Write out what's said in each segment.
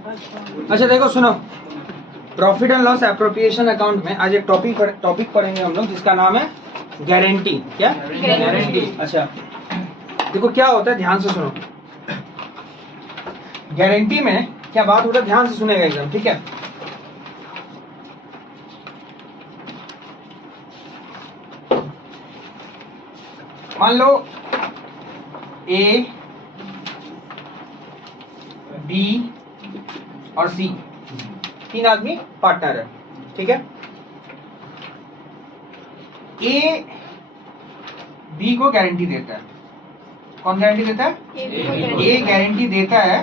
अच्छा देखो सुनो, profit and loss appropriation account में आज एक टॉपिक पढ़ेंगे हम लोग जिसका नाम है गारंटी। क्या गारंटी? अच्छा देखो क्या होता है, ध्यान से सुनो। गारंटी में क्या बात होता है, ध्यान से सुनेगा एकदम, ठीक है। मान लो ए, बी और सी तीन आदमी पार्टनर है, ठीक है। ए बी को गारंटी देता है। कौन गारंटी देता है? ए गारंटी देता है।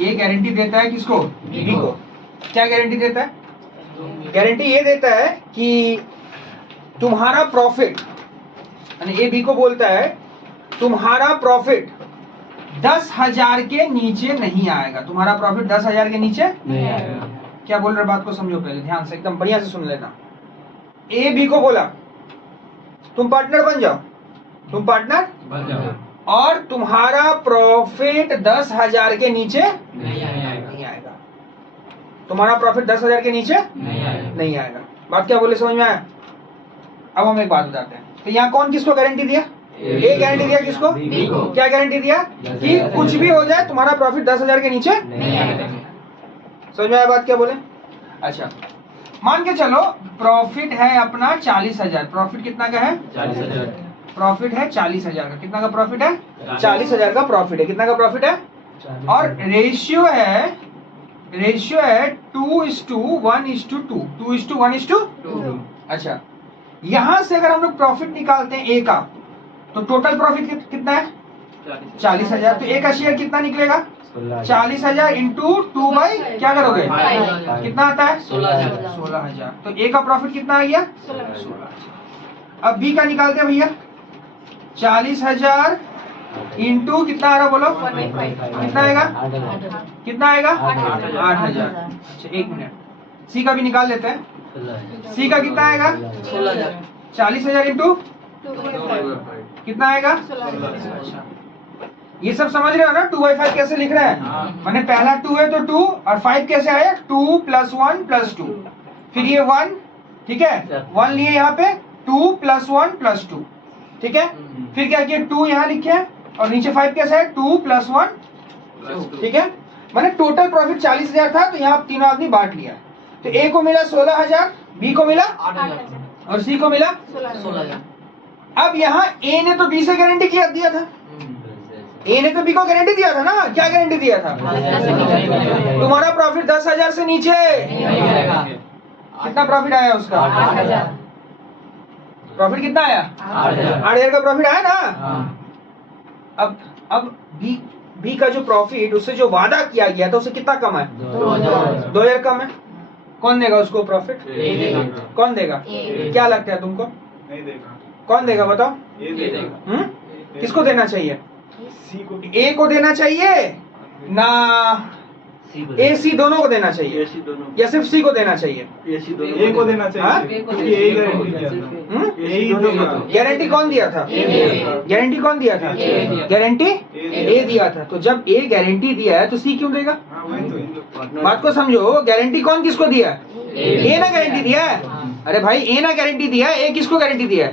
ए गारंटी देता है किसको? बी को। क्या गारंटी देता है? गारंटी ये देता है कि तुम्हारा प्रॉफिट, यानी ए बी को बोलता है तुम्हारा प्रॉफिट 10,000 के नीचे नहीं आएगा। तुम्हारा प्रॉफिट 10,000 के नीचे नहीं आएगा। क्या बोल रहे, बात को समझो पहले ध्यान से, एकदम बढ़िया से सुन लेना। ए बी को बोला तुम पार्टनर बन जाओ, तुम पार्टनर बन जाओ और तुम्हारा प्रॉफिट 10,000 के नीचे नहीं आएगा। तुम्हारा प्रॉफिट 10,000 के नीचे नहीं आएगा। बात क्या बोले, समझ में आया? अब हम एक बात बताते हैं। तो यहाँ कौन किसको गारंटी दिया? ए गारंटी दिया किसको? बी को। क्या गारंटी दिया? कि कुछ भी हो जाए तुम्हारा प्रॉफिट 10,000 के नीचे नहीं आएगा। समझ में आया बात क्या बोले? अच्छा मान के चलो प्रॉफिट है अपना 40,000। प्रॉफिट कितना का है? 40,000। प्रॉफिट है 40,000 का। कितना का प्रॉफिट है? 40,000 का प्रॉफिट है। कितना का प्रॉफिट है? और रेशियो है 2:1:2, 2:1:2। अच्छा यहां से अगर हम लोग प्रॉफिट निकालते हैं ए का, तो टोटल प्रॉफिट कितना है? 40,000। तो ए का शेयर कितना निकलेगा? 40,000 इंटू 2 बाई क्या करोगे? कितना आता है? 16,000। तो ए का प्रॉफिट कितना आ गया? 16,000। अब बी का निकालते हैं भैया। 40,000 इंटू कितना आ रहा बोलो? कितना आएगा? कितना आएगा? 8,000। अच्छा एक मिनट, सी का भी निकाल लेते हैं। सी का कितना आएगा? 16,000। 40,000 इंटू कितना आएगा? 16,000। ये सब समझ रहे हो ना? 2/5 कैसे लिख रहे हैं? मैंने पहला 2 है तो 2 और 5 कैसे आया? 2 + 1 + 2। फिर ये 1, ठीक है, 1 लिए यहाँ पे, 2 + 1 + 2, ठीक है। फिर क्या किया? 2 यहाँ लिखे और नीचे 5 कैसे है? 2 + 1, ठीक है। मैंने टोटल प्रॉफिट 40,000 था, तो यहाँ तीनों आदमी बांट लिया। तो ए को मिला 16,000, बी को मिला 8,000 और सी को मिला 16,000। अब यहाँ ए ने तो बी से गारंटी दिया था। ए ने तो बी को गारंटी दिया था ना? क्या गारंटी दिया था? तुम्हारा प्रॉफिट 10,000 से नीचे। कितना प्रॉफिट आया उसका? 8,000। प्रॉफिट कितना आया? 8,000 का प्रॉफिट आया ना। अब बी का जो प्रॉफिट, उससे जो वादा किया गया था उससे कितना कम है? 2,000 कम है। कौन देगा उसको प्रॉफिट? कौन देगा? क्या लगता है तुमको? नहीं देगा। कौन देगा बताओ? किसको देना चाहिए? ए को देना चाहिए ना? ए सी दोनों को देना चाहिए या सिर्फ सी को देना चाहिए? ए को देना चाहिए क्योंकि ए गारंटी दिया था। गारंटी कौन दिया था? गारंटी कौन दिया था? गारंटी ए दिया था। तो जब ए गारंटी दिया है तो सी क्यों देगा? बात को समझो, गारंटी कौन किसको दिया? ए ना गारंटी दिया है। अरे भाई ए ना गारंटी दिया है, ए किसको गारंटी दिया है?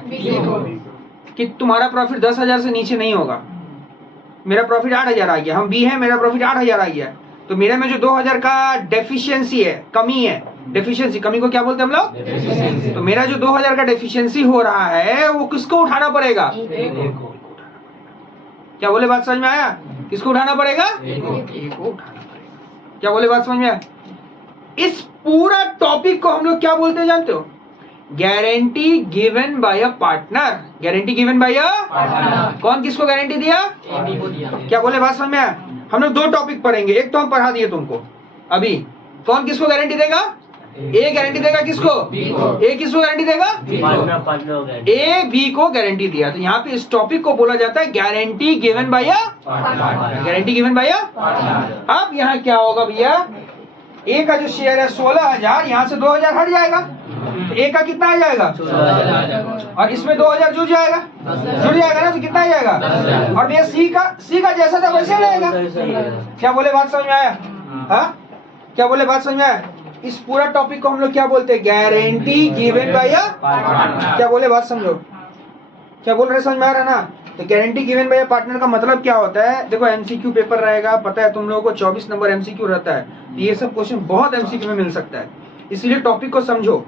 कि तुम्हारा प्रॉफिट 10,000 से नीचे नहीं होगा। मेरा प्रॉफिट 8,000 आ गया, हम बी है, मेरा प्रॉफिट 8,000 आ गया, तो मेरे में जो 2,000 का डेफिशिएंसी है, कमी है, डेफिशिएंसी, कमी को क्या बोलते हैं हम लोग? तो मेरा जो 2,000 का डेफिशिएंसी हो रहा है वो किसको उठाना पड़ेगा? क्या बोले, बात समझ में आया? किसको उठाना पड़ेगा? क्या बोले, बात समझ में आया? इस पूरा टॉपिक को हम लोग क्या बोलते हैं जानते हो? Guarantee given by a partner. Guarantee given by a partner. कौन किसको गारंटी दिया? क्या बोले, बात समझ में आया? हम लोग 2 टॉपिक पढ़ेंगे। एक तो हम पढ़ा दिए तुमको अभी, कौन किसको गारंटी देगा? ए गारंटी देगा किसको? ए किसको गारंटी देगा? ए बी को गारंटी दिया। तो यहाँ पे इस टॉपिक को बोला जाता है guarantee given by a partner. Guarantee given by a partner. अब यहाँ क्या होगा भैया? ए का जो शेयर है 16,000, यहाँ से 2,000 हट जाएगा। तो ए का कितना आ जाएगा? और इसमें 2000 जुड़ जाएगा ना, तो कितना आ जाएगा? और ये सी का जैसा था वैसे रहेगा। क्या बोले, बात समझ में आया? हाँ, क्या बोले, बात समझ में आया? इस पूरा टॉपिक को हम लोग क्या बोलते हैं? Guarantee given by a partner. क्या बोले, बात समझो, क्या बोल रहे, समझ में आ रहा ना? तो guarantee given by a partner का मतलब क्या होता है? देखो एमसीक्यू पेपर रहेगा, पता है तुम लोगों को 24 नंबर एमसीक्यू रहता है, तो ये सब क्वेश्चन बहुत एमसीक्यू में मिल सकता है, इसीलिए टॉपिक को समझो।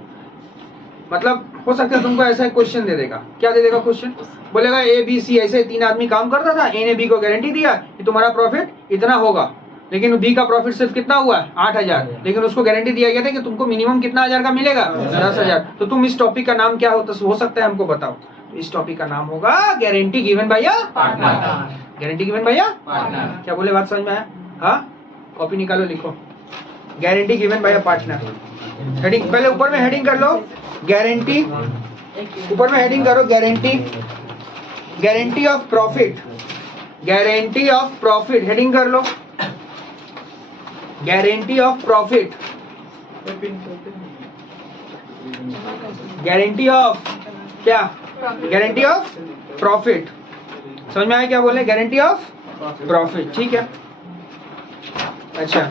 मतलब हो सकता है तुमको ऐसा क्वेश्चन दे देगा, क्या दे देगा क्वेश्चन? बोलेगा ए बी सी ऐसे 3 आदमी काम करता था, ए ने बी को गारंटी दिया कि तुम्हारा प्रॉफिट इतना होगा, लेकिन बी का प्रॉफिट सिर्फ कितना हुआ? 8000, लेकिन उसको गारंटी दिया गया था कि तुमको मिनिमम कितना हजार का मिलेगा? 10000। तो तुम इस टॉपिक का नाम क्या हो सकता है, हमको बताओ। इस टॉपिक का नाम होगा guarantee given by a partner. Guarantee given by a partner. क्या बोले, बात समझ में आया? हाँ, कॉपी निकालो, लिखो guarantee given by a partner. Heading पहले ऊपर में हेडिंग कर लो, गारंटी, ऊपर में हेडिंग करो guarantee, guarantee of profit, guarantee of profit, heading कर लो guarantee of profit, guarantee of क्या? Guarantee of profit. समझ में आया क्या बोले? गारंटी ऑफ प्रॉफिट, ठीक है। अच्छा,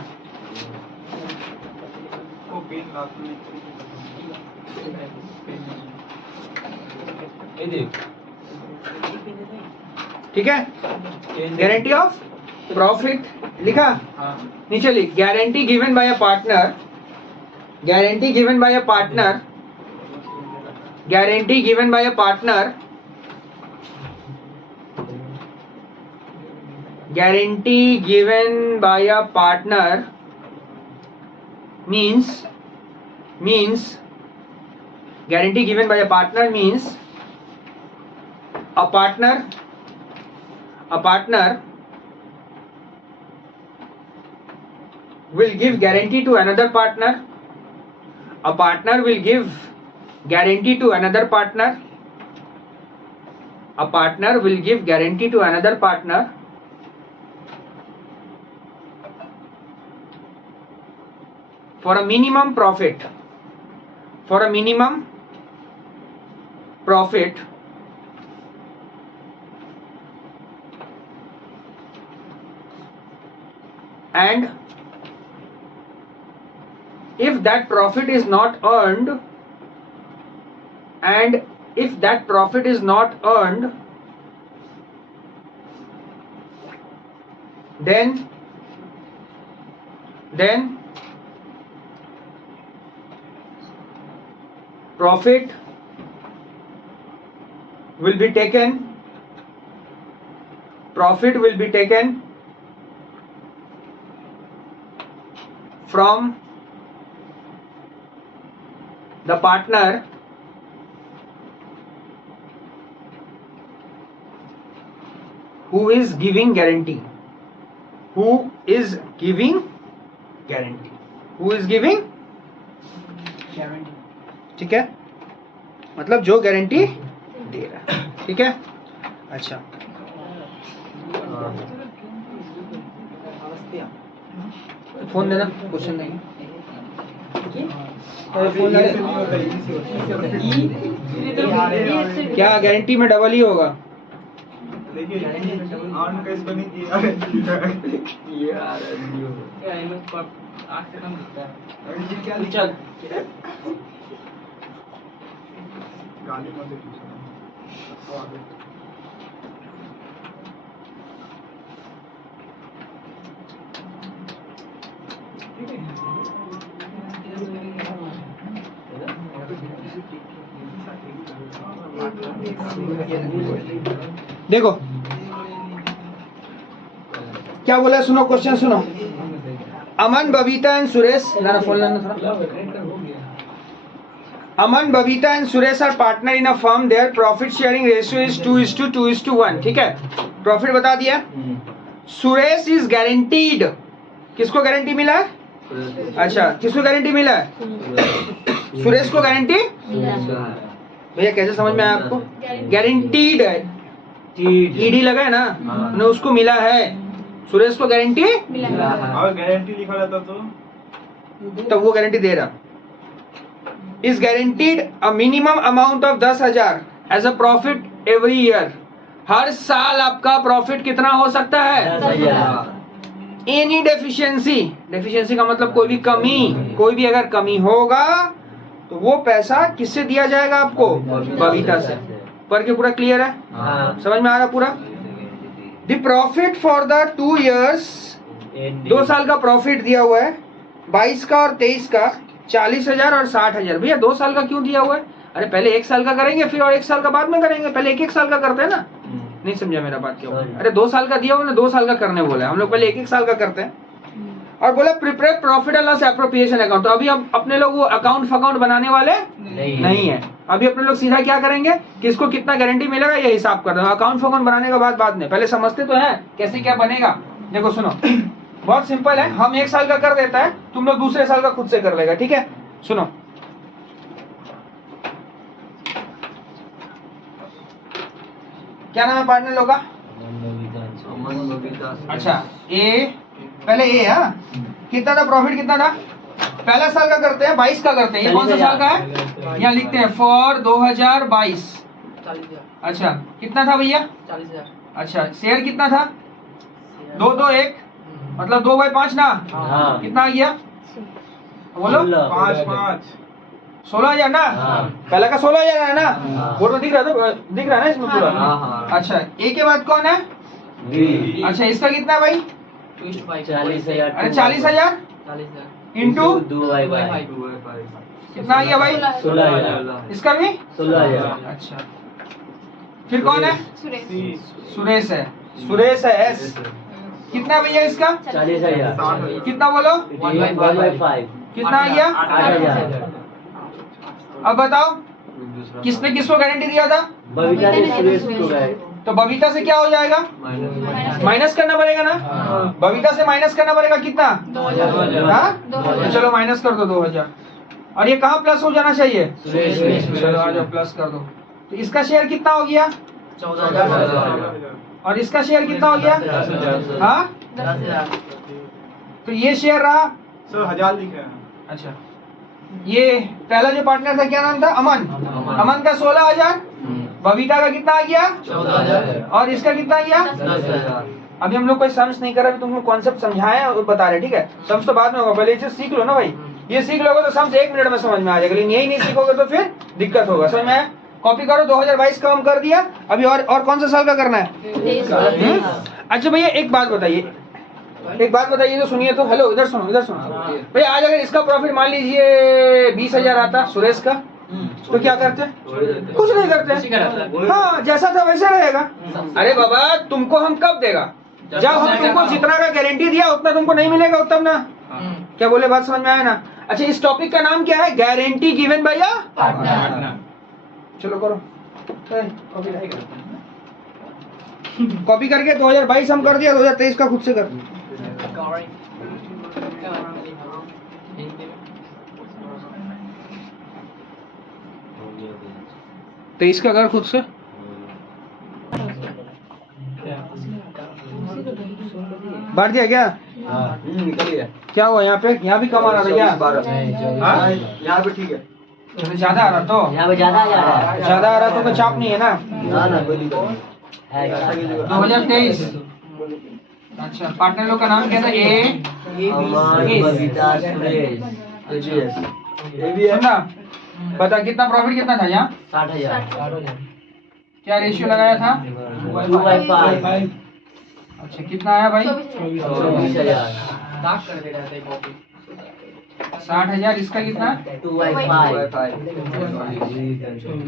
ठीक है। गारंटी ऑफ प्रॉफिट लिखा, नीचे लिख guarantee given by a partner, guarantee given by a partner, guarantee given by a partner, guarantee given by a partner means guarantee given by a partner means a partner will give guarantee to another partner, a partner will give guarantee to another partner, a partner will give guarantee to another partner for a minimum profit, for a minimum profit and if that profit is not earned, and if that profit is not earned, then profit will be taken, profit will be taken from the partner who is giving guarantee, who is giving guarantee, who is giving guarantee, ठीक है, मतलब जो guarantee दे रहा है, ठीक है। अच्छा, फोन देना, क्वेश्चन नहीं फोन क्या गारंटी में डबल ही होगा? देखो क्या बोला, सुनो क्वेश्चन सुनो। अमन, बबीता एंड सुरेश, ना फोन लेना थोड़ा। Aman, Babita and Suresh are partner in a firm, their profit sharing ratio is 2:2:1, ठीक है। प्रॉफिट बता दिया। सुरेश इज गारंटीड, किसको गारंटी मिला है? अच्छा, किसको गारंटी मिला है? सुरेश को गारंटी। भैया कैसे समझ में आया आपको? गारंटीड है, ईडी लगा है ना, उसको मिला है, सुरेश को गारंटी मिला। और गारंटी लिखा रहता तो वो गारंटी दे रहा। Is guaranteed a minimum amount of 10,000 as a profit every year. हर साल आपका प्रॉफिट कितना हो सकता है? 10,000। एनी डेफिशिएंसी, डेफिशिएंसी का मतलब कोई भी कमी, कोई भी अगर कमी होगा तो वो पैसा किससे दिया जाएगा आपको? बबीता से। पर के पूरा क्लियर है? हाँ। समझ में आ रहा पूरा? The profit for the 2 years, 2 साल का प्रॉफिट दिया हुआ है, 22 का और 23 का, 40,000 और 60,000। भैया 2 साल का क्यों दिया हुआ है? अरे पहले 1 साल का करेंगे फिर और 1 साल का बाद में करेंगे, पहले 1-1 साल का करते हैं ना। नहीं समझा मेरा बात क्या? अरे 2 साल का दिया हुआ ना, 2 साल का करने बोला, हम लोग पहले 1-1 साल का करते हैं। और बोला prepare profit and loss appropriation account. तो अभी हम अपने लोग वो अकाउंट फकाउंट बनाने वाले नहीं है। अभी अपने लोग सीधा क्या करेंगे, किसको कितना गारंटी मिलेगा ये हिसाब कर रहे हैं। अकाउंट फकाउंट बनाने के बाद में पहले समझते तो है कैसे क्या बनेगा। देखो सुनो, बहुत सिंपल है, हम 1 साल का कर देता है, तुम लोग दूसरे साल का खुद से कर लेगा, ठीक है? सुनो, क्या नाम है पार्टनर लोग का? अच्छा, ए, पहले ए है, कितना था प्रॉफिट, कितना था? पहला साल का करते हैं, 22 का करते हैं। ये कौन सा साल का है? यहाँ लिखते हैं फॉर 2022। अच्छा, कितना था भैया? 40,000। अच्छा, शेयर कितना था? 2-2-1, मतलब 2/5 ना? हाँ। कितना आ गया बोलो? 5-5। 16,000 ना? हाँ। पहला का 16,000 है ना? हाँ। वो तो दिख रहा था, दिख रहा है ना इसमें पूरा? हाँ। अच्छा, ए के बाद कौन है? बी। अच्छा, इसका कितना है भाई? 40,000। अरे 40,000 इंटू 2/5। कितना आ गया भाई? 16,000। इसका भी 16,000। अच्छा, फिर कौन है? सुरेश है। सुरेश है, एस। कितना भैया इसका? 40,000। कितना बोलो? 1/5। कितना आ गया? 8,000। अब बताओ किसने किसको गारंटी दिया था? बबीता ने सुरेश को गए। तो बबीता से क्या हो जाएगा? माइनस करना पड़ेगा ना? बबीता से माइनस करना पड़ेगा कितना? 2,000। हाँ? तो चलो माइनस कर दो 2,000। और ये कहाँ प्लस हो जाना चाहिए? सुरेश। चलो आ जाओ प्लस कर दो। तो इसका शेयर कितना हो गया? 14,000। और इसका शेयर कितना हो गया? हाँ? 10,000। तो ये शेयर रहा। सर 1,000 लिखा है। अच्छा, ये पहला जो पार्टनर था क्या नाम था? अमन। अमन का 16,000, बबीता का कितना आ गया? 14,000। और इसका कितना आ गया? 10,000। अभी हम लोग कोई समझ नहीं कर रहे, तुमको कॉन्सेप्ट समझाए और बता रहे, ठीक है? समझ तो बाद में होगा, पहले इसे सीख लो ना भाई। ये सीख लोगे तो समझ 1 मिनट में समझ में आ जाएगा, लेकिन यही नहीं सीखोगे तो फिर दिक्कत होगा। समझ में आया? कॉपी करो, 2022 का हम कर दिया। अभी और कौन सा साल का करना है? अच्छा भैया एक बात बताइए, तो सुनिए तो। हेलो, इधर सुनो, इधर सुनो भैया। आज अगर इसका प्रॉफिट मान लीजिए 20,000 आता सुरेश का, तो क्या करते हैं? कुछ नहीं करते। हाँ, जैसा था वैसे रहेगा। अरे बाबा, तुमको हम कब देगा? जब हम तुमको जितना का गारंटी दिया उतना तुमको नहीं मिलेगा उत्तम ना? क्या बोले, बात समझ में आया ना? अच्छा, इस टॉपिक का नाम क्या है? Guarantee given by a partner. चलो करो, कॉपी करके 2022 हम कर दिया, 2023 का खुद से कर। तो इसका कर खुद से। बांट दिया क्या? निकल गया। क्या हुआ यहाँ पे? यहाँ भी कम आ रहा था क्या? हाँ? यहाँ पे ठीक है। ज्यादा आ रहा तो? यहाँ पे ज्यादा आ रहा है। ज्यादा आ रहा तो कोई चाप नहीं है ना? ना कोई दिक्कत नहीं। 2023। अच्छा, पार्टनर लोग का नाम क्या था? अमन, बबीता, सुरेश। सुनना, बता कितना प्रॉफिट कितना था यहाँ? 60,000। क्या रेशियो लगाया था? 2/5। अच्छा, कितना आया भाई? 24,000। 60,000। इसका कितना? 2/5।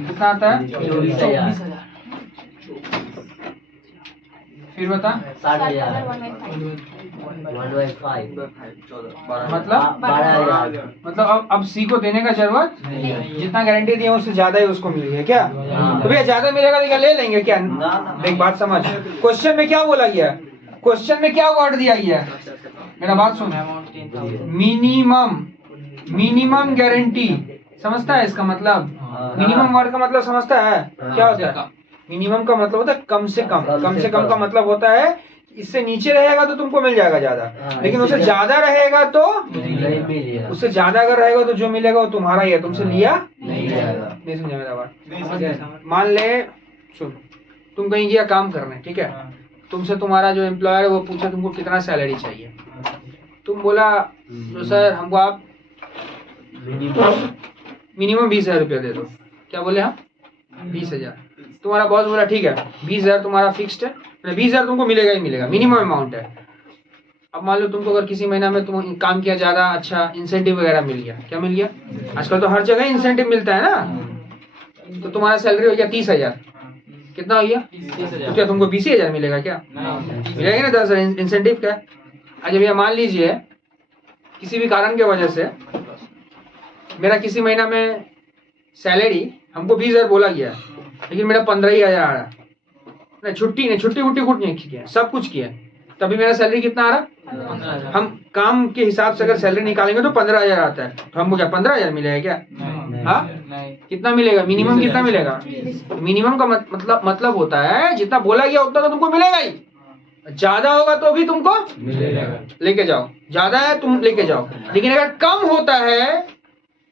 कितना आता है? 24,000। फिर बता। 60,000। 1/5। मतलब 12,000। मतलब अब सी को देने का जरूरत नहीं। जितना गारंटी दिया उससे ज्यादा ही उसको मिल गया क्या? हाँ। तो भैया ज्यादा मिलेगा तो क्या ले लेंगे क्या? एक बात समझ, क्वेश्चन में क्या बोला गया? क्वेश्चन में क्या वर्ड दिया गया? मेरा बात सुन, मिनिमम गारंटी समझता है इसका मतलब? मिनिमम वर्ड का मतलब समझता है क्या होता है? मिनिमम का मतलब होता है कम से कम। कम से कम का मतलब होता है इससे नीचे रहेगा तो तुमको मिल जाएगा ज्यादा, हाँ, लेकिन उससे इससे ज्यादा रहेगा तो नहीं मिलेगा, उससे ज्यादा अगर रहेगा तो जो मिलेगा वो तुम्हारा ही है, तुमसे लिया नहीं जाएगा। नहीं। समझा मेरा बात? नहीं समझा। मान ले, सुन, तुम कहीं गया काम करने, ठीक है, तुमसे तुम्हारा जो एम्प्लॉयर है वो पूछा तुमको कितना सैलरी चाहिए, तुम बोला तो सर हमको आप मिनिमम 20,000 रुपया दे दो। क्या बोले हम? 20,000। तुम्हारा बॉस बोला ठीक है 20,000 तुम्हारा फिक्स्ड है, 20,000 तुमको मिलेगा ही मिलेगा, मिनिमम अमाउंट है। अब मान लो तुमको अगर किसी महीना में तुम काम किया ज्यादा, अच्छा इंसेंटिव वगैरह मिल गया, क्या मिल गया? आजकल तो हर जगह इंसेंटिव मिलता है ना, तो तुम्हारा सैलरी हो गया 30,000। कितना हो गया? 30,000। तो क्या तुमको 20,000 मिलेगा? क्या मिलेगा ना 10,000 इंसेंटिव का। अच्छा भैया मान लीजिए किसी भी कारण की वजह से मेरा किसी महीना में सैलरी हमको 20,000 बोला गया, लेकिन मेरा 15,000 आ रहा है, छुट्टी वुट्टी कुछ नहीं किया, सब कुछ किया, तभी मेरा सैलरी कितना आ रहा? हम काम के हिसाब से अगर सैलरी निकालेंगे तो 15,000 आता है, तो हमको क्या 15,000 मिलेगा क्या? हाँ, कितना मिलेगा? मिनिमम कितना मिलेगा? मिनिमम का मतलब होता है जितना बोला गया उतना तो तुमको मिलेगा ही, ज्यादा होगा तो भी तुमको लेके जाओ, ज्यादा है तुम लेके जाओ, लेकिन अगर कम होता है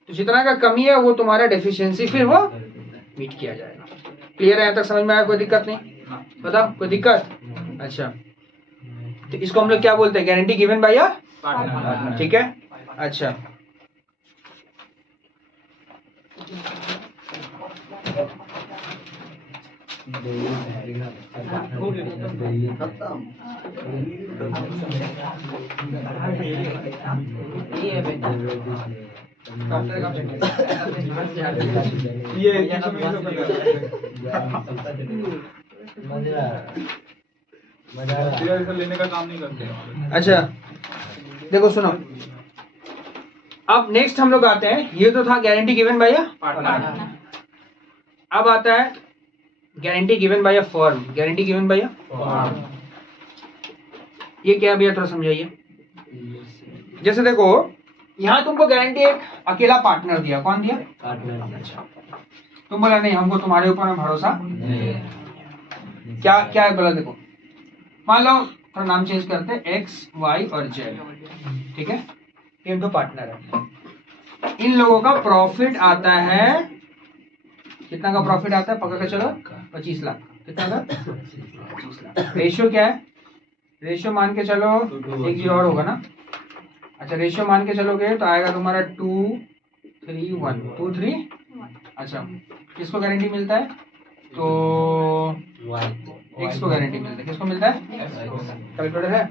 तो जितना का कमी है वो तुम्हारा डेफिशिएंसी फिर वो मीट किया जाएगा। क्लियर है? यहाँ तक समझ में आया? कोई दिक्कत नहीं? बताओ कोई दिक्कत? अच्छा, तो इसको हम लोग क्या बोलते हैं? Guarantee given by a partner, ठीक है। अच्छा, ये ऐसा लेने का काम नहीं करते। अच्छा देखो सुनो, अब नेक्स्ट हम लोग आते हैं, ये तो था guarantee given by a partner. अब आता है guarantee given by a firm. Guarantee given by a, ये क्या भैया थोड़ा समझाइए। जैसे देखो यहाँ तुमको गारंटी एक अकेला पार्टनर दिया, कौन दिया? अच्छा, तुम बोला नहीं हमको तुम्हारे ऊपर में भरोसा क्या क्या है बोला? देखो मान लो थोड़ा नाम चेंज करते हैं, एक्स वाई और जेड, ठीक है, ये दो पार्टनर है। इन लोगों का प्रॉफिट आता है, कितना का प्रॉफिट आता है? पकड़ के चलो 25 लाख। कितना का? 25 लाख। रेशियो क्या है? रेशियो मान के चलो, एक जीरो और होगा ना। अच्छा, रेशियो मान के चलोगे तो आएगा तुम्हारा 2-3-1, 2-3। अच्छा, किसको गारंटी मिलता है? तो एक्स को गारंटी मिलता है। किसको मिलता है? कैलकुलेटर है?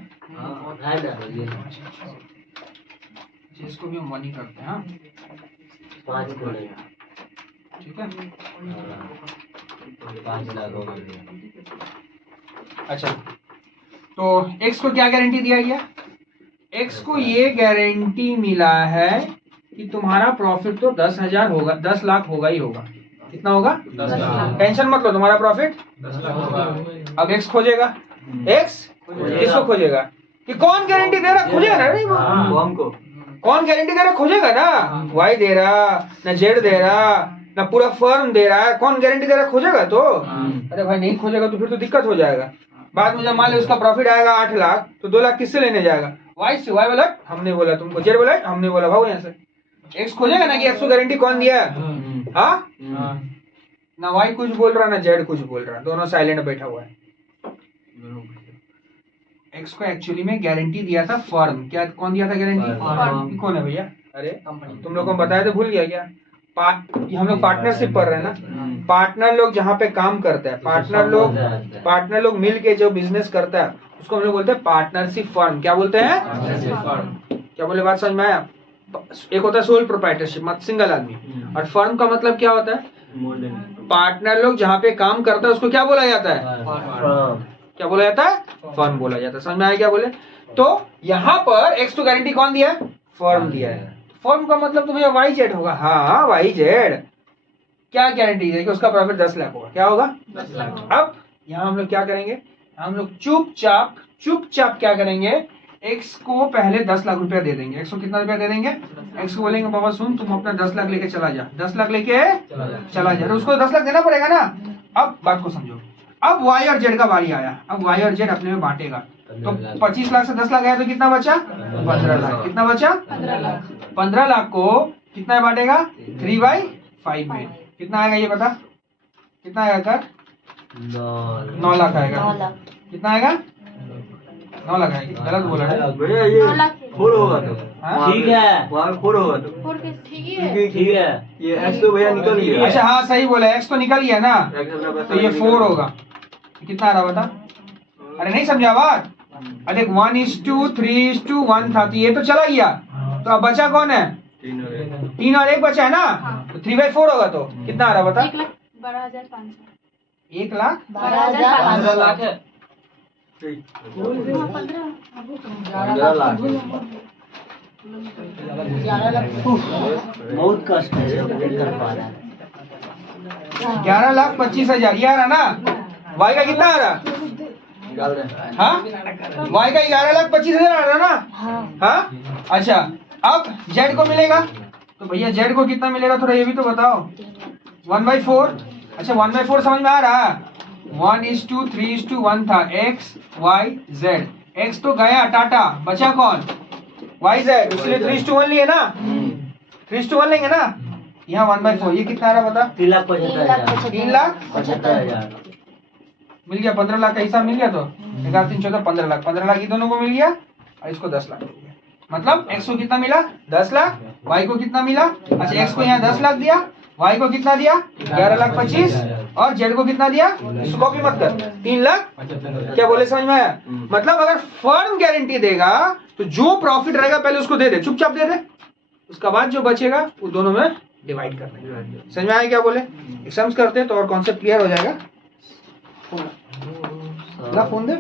इसको भी हम 1 ही करते हैं। हाँ, 5 करोड़, ठीक है। 5 लाख हो गए। अच्छा, तो एक्स को क्या गारंटी दिया गया? एक्स को ये गारंटी मिला है कि तुम्हारा प्रॉफिट तो 10,000 होगा, 10 लाख होगा ही होगा। कितना होगा? 10 लाख। टेंशन मत लो, तुम्हारा प्रॉफिट 10 लाख होगा। अब एक्स खोजेगा। एक्स किसको खोजेगा? कि कौन गारंटी दे रहा? खोजेगा ना, नहीं हमको कौन गारंटी दे रहा? खोजेगा ना। वाई दे रहा ना, जेड दे रहा ना, पूरा फर्म दे रहा है, कौन गारंटी दे रहा? खोजेगा तो। अरे भाई नहीं खोजेगा तो फिर तो दिक्कत हो जाएगा। बाद में जब मान लो उसका प्रॉफिट आएगा 8 लाख तो 2 लाख किससे लेने जाएगा? वाई से। वाई बोला हमने बोला तुमको, जेड बोला हमने बोला, भाव यहाँ से एक्स खोजेगा ना कि एक्स को गारंटी कौन दिया? हाँ, ना वाई कुछ बोल रहा ना जेड कुछ बोल रहा, दोनों साइलेंट बैठा हुआ है। एक्स को एक्चुअली में गारंटी दिया था फर्म। क्या कौन दिया था गारंटी? फर्म। कौन है भैया? अरे तुम लोगों को बताया तो भूल गया क्या? हम लोग पार्टनरशिप पढ़ रहे हैं ना। पार्टनर लोग जहाँ पे काम करते हैं, पार्टनर लोग मिल के जो बिजनेस करता है उसको हम लोग बोलते हैं पार्टनरशिप फर्म। क्या बोलते हैं? क्या बोले? बात समझ में आया? एक होता है सोल प्रोप्राइटरशिप, मत सिंगल आदमी, और फर्म का मतलब क्या होता है? पार्टनर लोग जहाँ पे काम करता है उसको क्या बोला जाता है? क्या बोला जाता है? फर्म बोला जाता है। समझ में आया क्या बोले? तो यहाँ पर एक्स को गारंटी कौन दिया है? फर्म दिया है। फर्म का मतलब तो भैया वाई जेड होगा। हाँ, वाई जेड क्या गारंटी है कि उसका प्रॉफिट 10 लाख होगा? क्या होगा? 10 लाख। अब यहाँ हम लोग क्या करेंगे? हम लोग चुपचाप क्या करेंगे? एक्स को पहले 10 लाख रुपया दे देंगे। एक्स को कितना रुपया दे देंगे? एक्स को बोलेंगे बाबा सुन, तुम अपना 10 लाख लेके चला जा, 10 लाख लेके चला जा। तो उसको 10 लाख देना पड़ेगा ना। अब बात को समझो। अब वाई और जेड का बारी आया। अब वाई और जेड अपने में बांटेगा तो 25 लाख से 10 लाख गया तो कितना बचा? 15 लाख। कितना बचा? 15 लाख को कितना बांटेगा? 3/5 में। कितना आएगा ये बता? कितना आएगा कर? 9 लाख आएगा। कितना आएगा? 9 लाख आएगा। गलत बोला है भैया, ये फोड़ होगा तो हाँ? ठीक है, वहाँ फोड़ होगा तो ठीक है। ये एक्स तो भैया निकल गया। अच्छा हाँ सही बोला, एक्स तो निकल गया ना, तो ये 4 होगा। कितना आ रहा बता? अरे नहीं समझा बात? अरे 1:3:1 था, तो ये तो चला गया, तो अब बचा कौन है? 3 और 1 बचा है ना, तो 3/4 होगा। तो कितना आ रहा बता? 1 लाख 15 लाख है। 15 लाख बहुत कष्ट है, जब नहीं कर पा रहा है। 11,25,000 ये आ रहा ना। वाई का कितना आ रहा? हाँ वाई का 11,25,000 आ रहा ना। हाँ अच्छा, अब जेड को मिलेगा, तो भैया जेड को कितना मिलेगा थोड़ा ये भी तो बताओ। 1/4। अच्छा 1/4 समझ में आ रहा? 1:3:1 था, एक्स वाई जेड। एक्स तो गया टाटा, बचा कौन? वाई जेड, इसलिए 3:1 लिए ना। 3:1 लेंगे ना। यहाँ 1/4, ये कितना आ रहा बता? 3,75,000। 3,75,000 मिल गया। 15 लाख का हिसाब मिल गया। तो 11 3 14 15 लाख। 15 लाख ये दोनों को मिल गया और इसको 10 लाख मिल गया। मतलब एक्स को कितना मिला? 10 लाख। वाई को कितना मिला? अच्छा एक्स को यहाँ 10 लाख दिया, वाई को कितना दिया? 11,25,000 और जेड को कितना दिया? इसको कॉपी मत कर, 3 लाख। क्या बोले समझ में आया? मतलब अगर फर्म गारंटी देगा तो जो प्रॉफिट रहेगा पहले उसको दे दे, चुपचाप दे दे, उसका बाद जो बचेगा वो दोनों में डिवाइड कर देंगे। समझ में आया क्या बोले? एग्जाम्स करते हैं तो और कॉन्सेप्ट क्लियर हो जाएगा। फोन दे।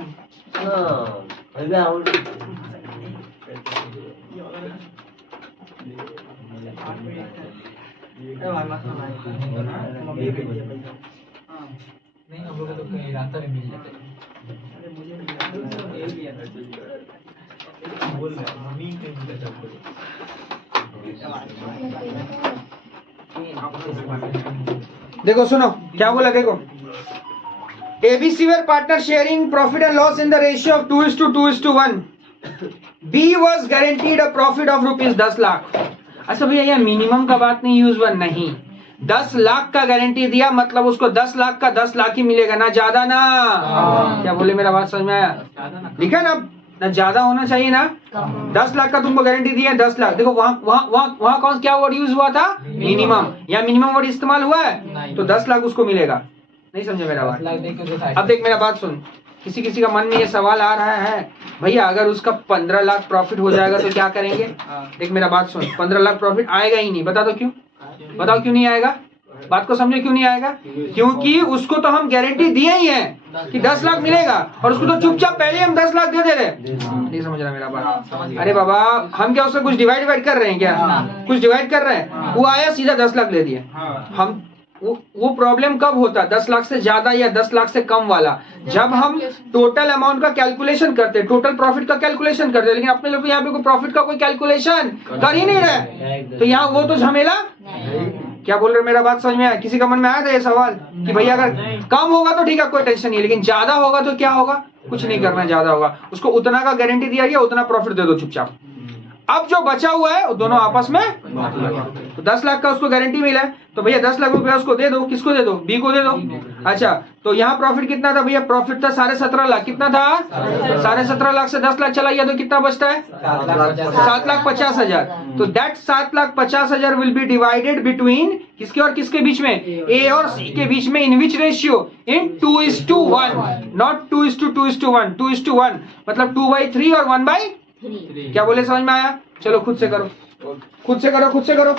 देखो सुनो क्या बोला, देखो ABC were partner sharing profit and loss in the ratio of 2:2:1. B was guaranteed a profit of ₹10 lakh. अच्छा भैया ये मिनिमम का बात नहीं, यूज वन नहीं, 10 लाख का गारंटी दिया मतलब उसको 10 लाख का 10 लाख ही मिलेगा ना, ज्यादा ना। क्या बोले मेरा बात समझ में आया? लिखा ना ज्यादा होना चाहिए ना। 10 लाख का तुमको गारंटी दिया है, 10 लाख। देखो वहाँ कौन क्या वर्ड यूज हुआ था? मिनिमम। या मिनिमम वर्ड इस्तेमाल हुआ है, तो 10 लाख उसको मिलेगा। नहीं समझे मेरा बात? अब देख मेरा बात सुन, किसी का मन में ये सवाल आ रहा है भैया अगर उसका 15 लाख प्रॉफिट हो जाएगा तो क्या करेंगे? देख मेरा बात सुन, 15 लाख प्रॉफिट आएगा ही नहीं। बता दो क्यों? बताओ क्यों नहीं आएगा? बात को समझो क्यों नहीं आएगा? क्योंकि उसको तो हम गारंटी दिए ही हैं कि 10 लाख मिलेगा और उसको तो चुपचाप पहले हम 10 लाख दे दे रहे। नहीं समझ रहा मेरा बात? अरे बाबा हम क्या उससे कुछ डिवाइड कर रहे हैं क्या? कुछ डिवाइड कर रहे हैं? वो आया सीधा 10 लाख ले दिए हम। वो प्रॉब्लम कब होता है? 10 लाख से ज्यादा या 10 लाख से कम वाला, जब हम टोटल अमाउंट का कैलकुलेशन करते हैं, टोटल प्रॉफिट का कैलकुलेशन करते हैं, लेकिन अपने लोग यहाँ पे कोई प्रॉफिट का कोई कैलकुलेशन कर ही नहीं रहे, तो यहाँ वो तो झमेला। क्या बोल रहे मेरा बात समझ में आया? किसी का मन में आया था ये सवाल कि भैया अगर कम होगा तो ठीक है कोई टेंशन नहीं है, लेकिन ज्यादा होगा तो क्या होगा? कुछ नहीं करना, ज्यादा होगा उसको उतना का गारंटी दिया गया, उतना प्रॉफिट दे दो चुपचाप। अब जो बचा हुआ है वो दोनों आपस में, तो 10 लाख का उसको गारंटी मिला है, तो भैया 10 लाख रुपया उसको दे दो। किसको दे दो? बी को दे दो। अच्छा तो यहाँ प्रॉफिट कितना था भैया? प्रॉफिट था 17.5 लाख। कितना था? 17.5 लाख से 10 लाख चला गया तो कितना बचता है? 7,50,000। तो that 7,50,000 will be divided between किसके और किसके बीच में? ए और सी के बीच में। इन विच रेशियो? इन 2:1, नॉट 2:2:1, 2:1 मतलब 2/3 और 1/3। क्या बोले समझ में आया? चलो खुद से करो, खुद से करो, खुद से करो।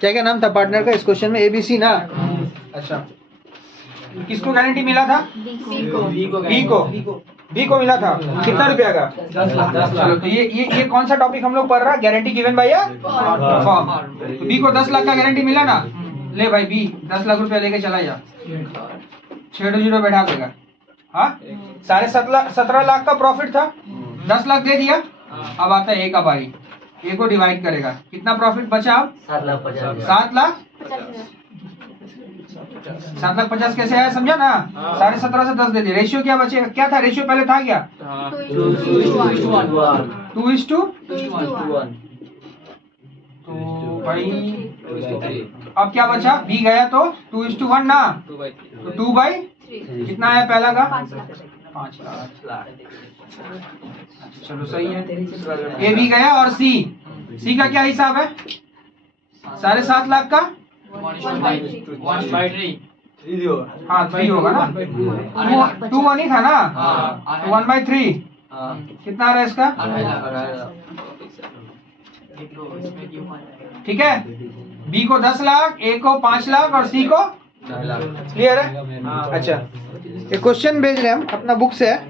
क्या क्या नाम था पार्टनर का इस क्वेश्चन में? ABC ना। अच्छा किसको गारंटी मिला था? बी को मिला था। कितना रुपया का? 10 लाख। चलो तो ये कौन सा टॉपिक हम लोग पढ़ रहा है? Guarantee given by form. तो बी को 10 लाख का गारंटी मिला ना। ले भाई बी 10 लाख रुपया लेके चला जा, 6 बैठा देगा। हाँ 17.5 लाख का प्रॉफिट था, 10 लाख दे दिया, अब आता है ए का बारी, ए को डिवाइड करेगा, कितना प्रॉफिट बचा अब? 7,50,000। 7,50,000 कैसे आया समझा ना? 17.5 से 10 दे दिए। रेशियो क्या बचेगा? क्या था रेशियो पहले था क्या? 2:1। तो भाई अब क्या बचा? बी गया तो 2:1 ना, तो 2/3 कितना आया पहला का? 5 लाख। चलो सही है। ए बी गया और सी का क्या हिसाब है? 7.5 लाख का 1/3 हाँ 3 होगा ना, 2:1 ही था ना, तो 1/3 कितना आ रहा है इसका? ठीक है। बी को 10 लाख, ए को 5 लाख और सी को क्लियर है? अच्छा ये क्वेश्चन भेज रहे हैं हम अपना बुक से है,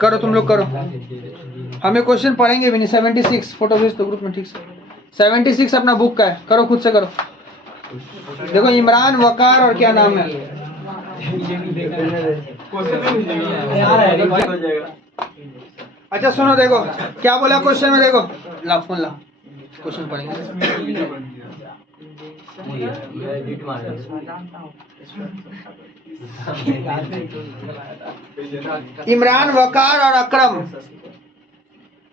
करो तुम लोग करो, हमें क्वेश्चन पढ़ेंगे भी नहीं। 76 फोटो भेज दो ग्रुप में ठीक से। 76 अपना बुक का है, करो खुद से करो। देखो इमरान, वकार और क्या नाम है? अच्छा सुनो, देखो क्या बोला क्वेश्चन में, देखो ला फोन ला, क्वेश्चन पढ़ेंगे। इमरान, वकार और अकरम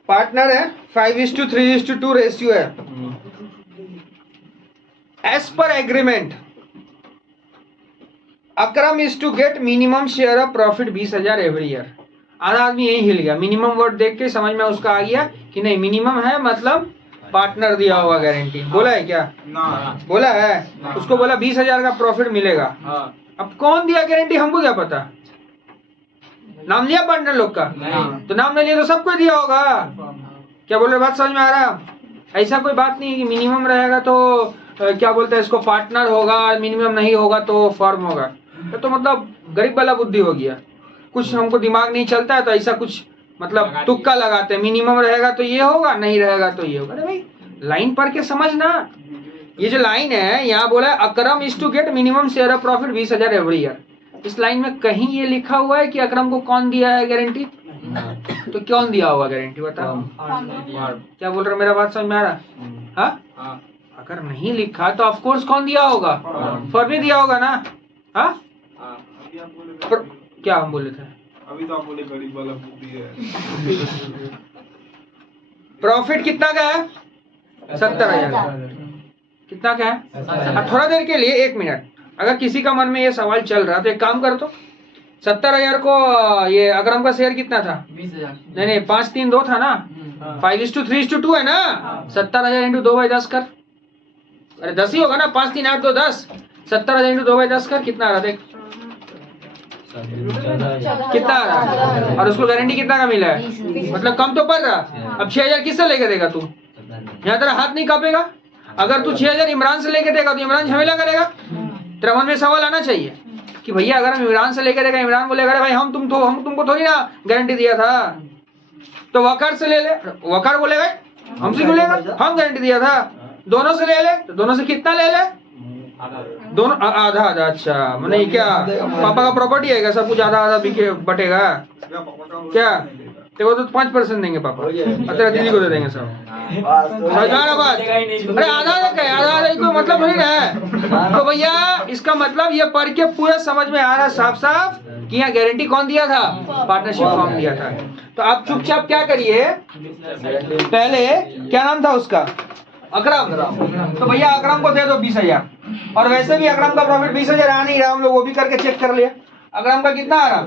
पार्टनर है, 5:3:2 रेशियो है। एज पर agreement Akram is to get minimum share of profit 20,000 every year. आधा आदमी यही हिल गया, मिनिमम वर्ड देख के समझ में उसका आ गया कि नहीं मिनिमम है मतलब पार्टनर दिया हुआ गारंटी। बोला है क्या? बोला है उसको, बोला 20,000 का प्रॉफिट मिलेगा। अब कौन दिया गारंटी हमको क्या पता? नाम लिया पार्टनर लोग का? तो नाम नहीं लिया तो सबको दिया होगा। क्या बोल रहे, बात समझ में आ रहा? ऐसा कोई बात नहीं कि मिनिमम रहेगा तो क्या बोलते हैं इसको पार्टनर होगा, मिनिमम नहीं होगा तो फर्म होगा। तो मतलब गरीब वाला बुद्धि हो गया, कुछ हमको दिमाग नहीं चलता है तो ऐसा कुछ मतलब तुक्का लगाते हैं, मिनिमम रहेगा तो ये होगा, नहीं रहेगा तो ये होगा। अरे भाई लाइन पढ़ के समझना, ये जो लाइन है यहाँ बोला है Akram is to get minimum share of profit 20,000 every year. इस लाइन में कहीं ये लिखा हुआ है कि अकरम को कौन दिया है गारंटी? तो कौन दिया होगा गारंटी बताओ? क्या बोल रहे, मेरा बात समझ में आ रहा? हाँ, अगर नहीं लिखा तो ऑफ कोर्स कौन दिया होगा? फर्म ही दिया होगा ना। हाँ क्या हम बोले थे अभी तो आप बोले गरीब वाला बुद्धि है। प्रॉफिट कितना का है? 70,000। कितना का है? थोड़ा देर के लिए 1 मिनट, अगर किसी का मन में ये सवाल चल रहा तो एक काम कर, तो 70,000 को ये अकरम का शेयर कितना था? 20,000 नहीं 5-3-2 था ना, 5:3:2 है ना। 70,000 इंटू 2/10 कर, अरे 10 ही होगा ना, 5-3-8-2 10। 70,000 इंटू 2/10 कर, कितना आ रहा देख, कितना आ रहा? और उसको गारंटी कितना का मिला है? मतलब कम तो पड़ रहा। अब 6,000 किससे लेके देगा तू? यहाँ तेरा हाथ नहीं कांपेगा। अगर तू 6,000 इमरान से लेके देगा तो इमरान झमेला करेगा। तेरा मन में सवाल आना चाहिए कि भैया अगर हम इमरान से लेके देगा, इमरान बोलेगा अरे भाई हम तुमको थोड़ी ना गारंटी दिया था, तो वकार से ले ले। वकार बोलेगा हमसे क्यों लेगा, हम गारंटी दिया था। दोनों से ले ले, तो दोनों से कितना ले ले? दोनों आधा आधा। अच्छा मैंने क्या पापा का प्रॉपर्टी है क्या, सब कुछ आधा आधा बिके बटेगा क्या? देखो तो 5% देंगे पापा और तेरा दीदी को दे देंगे सब। बात अरे आधा आधा क्या है, आधा आधा कोई मतलब नहीं है। तो भैया इसका मतलब ये पढ़ के पूरा समझ में आ रहा साफ साफ कि यहाँ गारंटी कौन दिया था? पार्टनरशिप फॉर्म दिया था। तो आप चुपचाप क्या करिए, पहले क्या नाम था उसका? अकरम। तो भैया अकरम को दे दो 20,000, और वैसे भी अकरम का प्रॉफिट 20,000 आ नहीं रहा, हम लोग वो भी करके चेक कर लिया। अकरम का कितना आ रहा?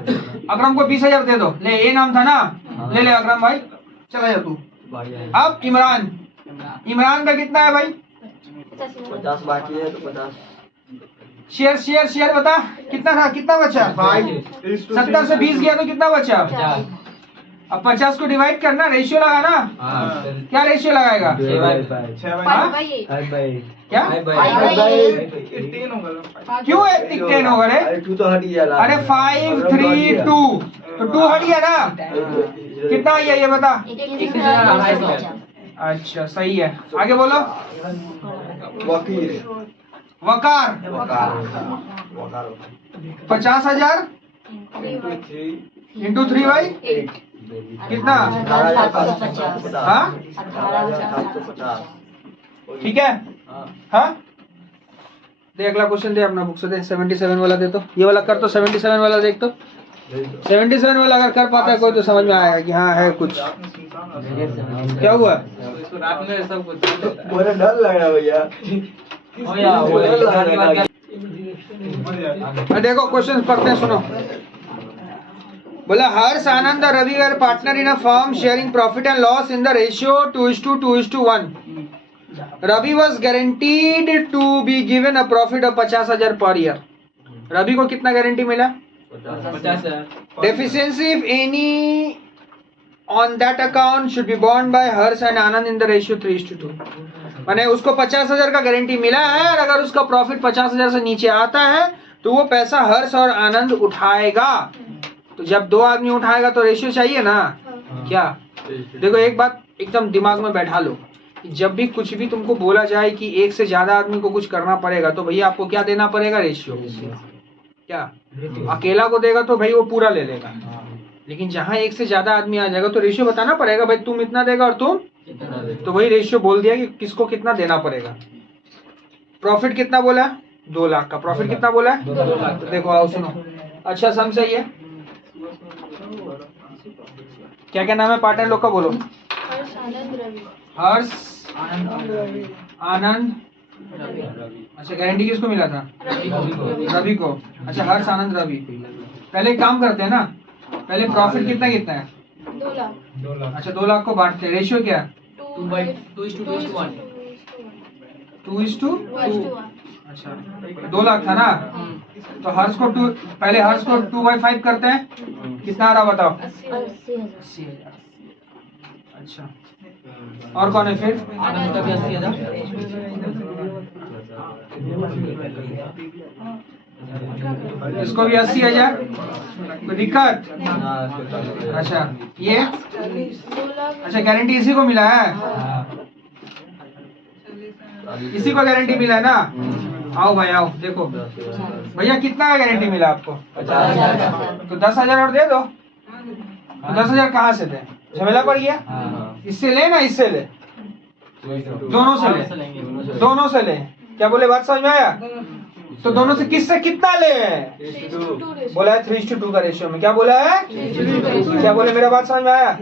अकरम को 20,000 दे दो। ले ये नाम था ना, ले ले अकरम भाई, चला जा तू। अब इमरान का कितना है भाई? 50 बाकी है तो 50। शेयर बता कितना था, कितना बचा? 70 से 20 गया तो कितना बचा? अब 50 को डिवाइड करना, रेशियो लगाना। क्या रेशियो लगाएगा? 5/8। क्या क्यों 10 होगा रे? अरे 5:3:2 तो 2 हट गया ना, कितना आ गया ये बता? अच्छा सही है, आगे बोलो। वकार 50,000 इंटू 3/8 कितना? 18,750 हाँ 18,750 ठीक है हाँ दे अगला क्वेश्चन दे अपना बुक से दे 77 वाला दे तो ये वाला कर तो 77 वाला देख तो 77 वाला अगर कर पाता है कोई तो समझ में आएगा कि हाँ है कुछ क्या हुआ इसको रात में सब कुछ मुझे डर लग रहा है भैया हो या वो देखो क्वेश्चन पढ़ते हैं सुनो बोला हर्ष आनंद और Ravi were partner in a firm sharing profit and loss in the ratio 2:2:1 Ravi was guaranteed to be given a profit of 50,000 per year Ravi को कितना गारंटी मिला 50,000 deficiency if any on that account should be borne by Harsh and Anand in the ratio 3:2 माने उसको 50,000 का guarantee मिला है और अगर उसका प्रॉफिट 50,000 से नीचे आता है तो वो पैसा हर्ष और आनंद उठाएगा तो जब दो आदमी उठाएगा तो रेशियो चाहिए ना क्या देखो एक बात एकदम दिमाग में बैठा लो कि जब भी कुछ भी तुमको बोला जाए कि एक से ज्यादा आदमी को कुछ करना पड़ेगा तो भैया आपको क्या देना पड़ेगा रेशियो क्या अकेला को देगा तो भाई वो पूरा ले लेगा लेकिन जहाँ एक से ज्यादा आदमी आ जाएगा तो रेशियो बताना पड़ेगा भाई तुम इतना देगा और तुम तो वही रेशियो बोल दिया कि किसको कितना देना पड़ेगा प्रॉफिट कितना बोला 2 लाख का प्रॉफिट कितना बोला तो देखो आओ सुनो अच्छा सम सही है क्या क्या नाम है पार्टनर लोग का बोलो हर्ष आनंद अच्छा गारंटी किसको मिला था रवि को अच्छा हर्ष आनंद रवि पहले एक काम करते हैं ना पहले प्रॉफिट कितना कितना है 2 लाख अच्छा 2 लाख को बांटते हैं रेशियो क्या 2:2:1 2:2 अच्छा 2 लाख था ना तो हर्ष को 2 पहले हर्ष को 2/5 करते हैं कितना आ रहा बताओ 80,000 अच्छा और कौन है फिर आनंद का भी 80,000 इसको भी 80,000 कोई दिक्कत अच्छा ये अच्छा गारंटी इसी को मिला है इसी को गारंटी मिला है ना आओ भाई आओ देखो भैया कितना का गारंटी मिला आपको 50,000 तो 10,000 और दे दो तो 10,000 कहाँ से दे झमेला पड़ गया इससे ले ना इससे ले दोनों से ले क्या बोले बात समझ में आया तो दोनों से किससे कितना ले बोला है 3:2 का रेशियो में क्या बोला है क्या बोले मेरा बात समझ में आया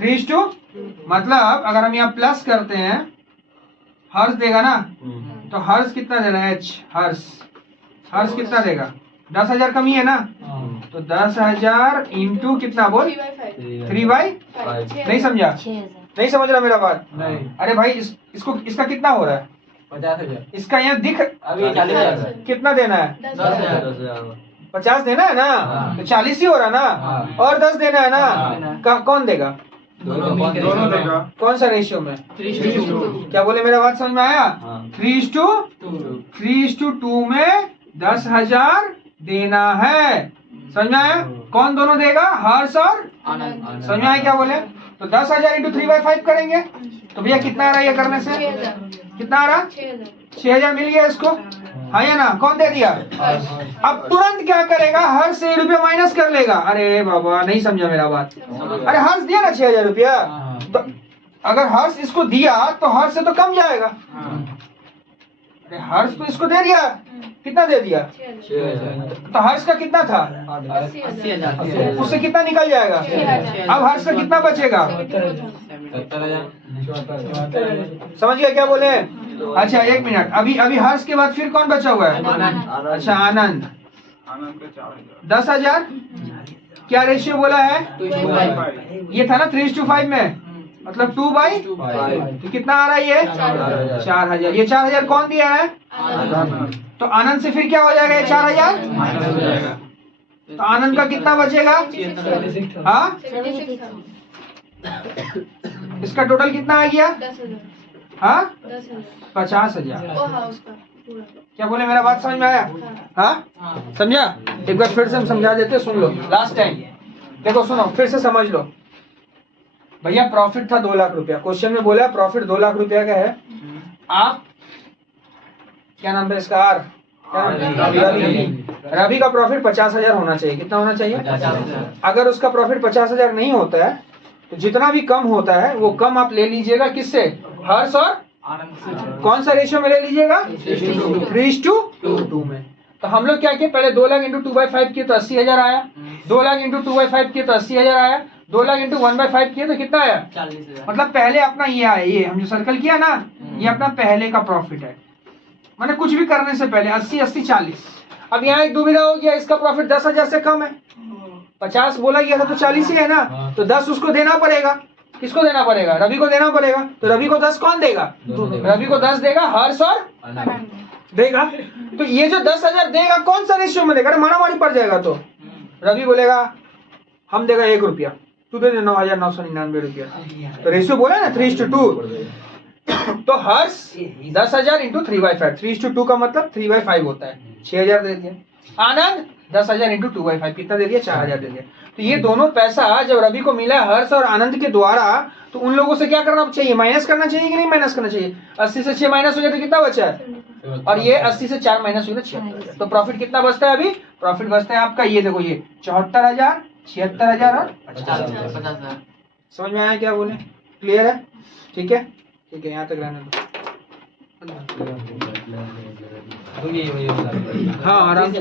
3:2 मतलब अगर हम यहाँ प्लस करते हैं हर्ष देगा ना तो हर्ष कितना दे रहा है हर्ष कितना देगा 10,000 कमी है ना तो 10,000 इंटू कितना बोल 3/5 नहीं समझा नहीं समझ रहा मेरा बात नहीं अरे भाई इसको इसका कितना हो रहा है 50,000 इसका यहाँ दिख अभी 40,000 कितना देना है 10,000 50 देना है ना हाँ। तो 40 ही हो रहा ना हाँ। और 10 देना है ना हाँ। कौन देगा दोनों देगा कौन सा रेशियो में 3:2 क्या बोले मेरा बात समझ में आया हाँ। 3:2 में 10,000 देना है समझ में आया कौन दोनों देगा हर्ष और आनंद समझ में आया क्या बोले तो 10,000 इंटू 3/5 करेंगे तो भैया कितना आ रहा है ये करने से कितना आ रहा 6,000 मिल गया इसको हाँ या ना कौन दे दिया अब तुरंत क्या करेगा हर्ष से रुपया माइनस कर लेगा अरे बाबा नहीं समझा मेरा बात अरे हर्ष दिया ना 6,000 रुपया तो अगर हर्ष इसको दिया तो हर्ष से तो कम जाएगा अरे हर्ष को इसको दे दिया कितना दे दिया तो हर्ष का कितना था 80,000 उससे कितना निकल जाएगा अब हर्ष का कितना बचेगा 70,000 समझ गया क्या बोले अच्छा एक मिनट अभी हर्ष के बाद फिर कौन बचा हुआ है अच्छा आनंद आनंद का 4,000 10,000 क्या रेशियो बोला है 2:5 ये था ना 3:5 में मतलब 2/5 तो कितना आ रहा है ये 4,000 ये 4,000 कौन दिया है तो आनंद से फिर क्या हो जाएगा ये 4,000 तो आनंद का कितना बचेगा हाँ इसका टोटल कितना आ गया हाँ 50,000 क्या बोले मेरा बात समझ में आया हाँ समझा एक बार फिर से हम समझा देते सुन लो लास्ट टाइम देखो सुनो फिर से समझ लो भैया प्रॉफिट था 2 लाख रुपया क्वेश्चन में बोला प्रॉफिट 2 लाख रुपया का है आप क्या नाम है इसका रवि का प्रॉफिट 50,000 होना चाहिए। कितना होना चाहिए? 50,000। अगर उसका प्रॉफिट 50,000 नहीं होता है तो जितना भी कम होता है वो कम आप ले लीजिएगा। किससे? हर्ष और कौन सा रेशियो में ले लीजिएगा? 3:2 में। तो हम लोग क्या किए, पहले 2 लाख इंटू 2/5 किए तो 80,000 आया, 2 लाख इंटू 2/5 किए तो 80,000 आया, 2 लाख इंटू 1/5 किए तो कितना आया? 40,000। मतलब पहले अपना ये आया, ये हम जो सर्कल किया ना, ये अपना पहले का प्रॉफिट है। मैंने कुछ भी करने से पहले 80 80 40। अब यहाँ एक दुविधा हो गया, इसका प्रॉफिट 10,000 से कम है, 50 बोला गया था तो 40 ही है ना, तो 10 उसको देना पड़ेगा। किसको देना पड़ेगा? रवि को देना पड़ेगा। तो रवि को 10 कौन देगा? रवि को 10 देगा हर्ष और देगा। तो ये जो 10,000 देगा कौन सा रेशियो में देगा? मारामारी पड़ जाएगा। तो रवि बोलेगा हम देगा 1 रुपया, तू दे दे 9,999 रुपया। तो रेशियो बोला ना 3:2। तो हर्ष 10,000 इंटू 3/5, 3:2 का मतलब 3/5 होता है, 6,000 दे दिया। आनंद 10,000 इंटू 2/5 कितना दे दिया? 4,000 दे दिया। तो ये दोनों पैसा जब रवि को मिला हर्ष और आनंद के द्वारा, तो उन लोगों से क्या करना चाहिए? माइनस करना चाहिए कि नहीं माइनस करना चाहिए? 80 से 6 माइनस हो जाए तो कितना बचा है? और ये 80 से 4 माइनस हो गया 76,000। तो प्रॉफिट कितना बचता है? अभी प्रॉफिट बचता है आपका, ये देखो, ये 74,000, 76,000 और 50,000। समझ में आया क्या बोले? क्लियर है? ठीक है, ठीक है, यहाँ तक रहने दो। हाँ, आराम से।